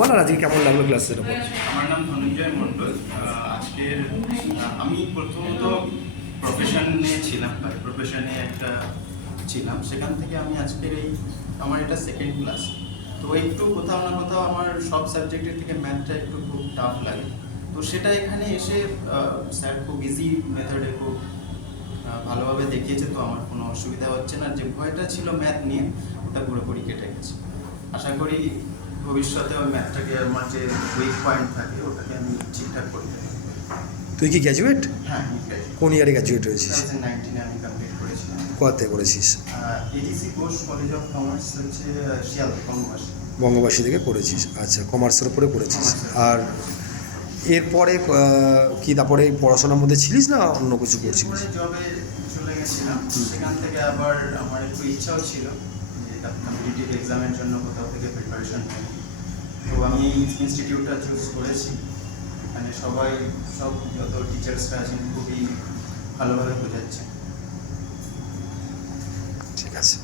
বলো আজকে কেমন লাগলো ক্লাস সেটা বলো। আমার নাম ধনঞ্জয় মণ্ডল। আজকের আমি প্রথমত প্রফেশনে ছিলাম, প্রফেশনে একটা ছিলাম, সেখান থেকে আমি আজকের আমার এটা সেকেন্ড ক্লাস। তো একটু কোথাও না কোথাও আমার সব সাবজেক্টের থেকে ম্যাথটা একটু খুব টাফ লাগে। তো সেটা এখানে এসে স্যার খুব ইজি মেথডে খুব ভালোভাবে দেখিয়েছে, তো আমার কোনো অসুবিধা হচ্ছে না। যে ভয়টা ছিল ম্যাথ নিয়ে, ওটা পুরোপুরি কেটে গেছে। আশা করি ভবিষ্যতে ওই ম্যাথটাকে আমার যে উইক পয়েন্ট থাকে ওটাকে আমি ঠিকঠাক করতে পারি। তুই কি গ্র্যাজুয়েট? হ্যাঁ, আমি গ্র্যাজুয়েট। কোন ইয়ারে গ্র্যাজুয়েট হয়েছিস? 2019 আমি কমপ্লিট করেছিলাম। কোথাতে করেছিস? ADC course, college of commerce হচ্ছে শিয়ালদা, বঙ্গবাসী। বঙ্গবাসী থেকে করেছিস, আচ্ছা কমার্সের উপরে করেছিস। আর এরপরে কি তারপরে পড়াশোনার মধ্যে ছিলিস না অন্য কিছু করছিস? এরপরে জবে চলে গেছিলাম, সেখান থেকে আবার আমার একটু ইচ্ছাও ছিল যে কম্পিটিটিভ এক্সামের জন্য কোথাও থেকে প্রিপারেশন নেব। তো আমি এই ইনস্টিটিউটটা চুজ করেছি। এখানে সব যত টিচার্সরা আছেন খুবই ভালোভাবে বোঝাচ্ছে। ঠিক আছে।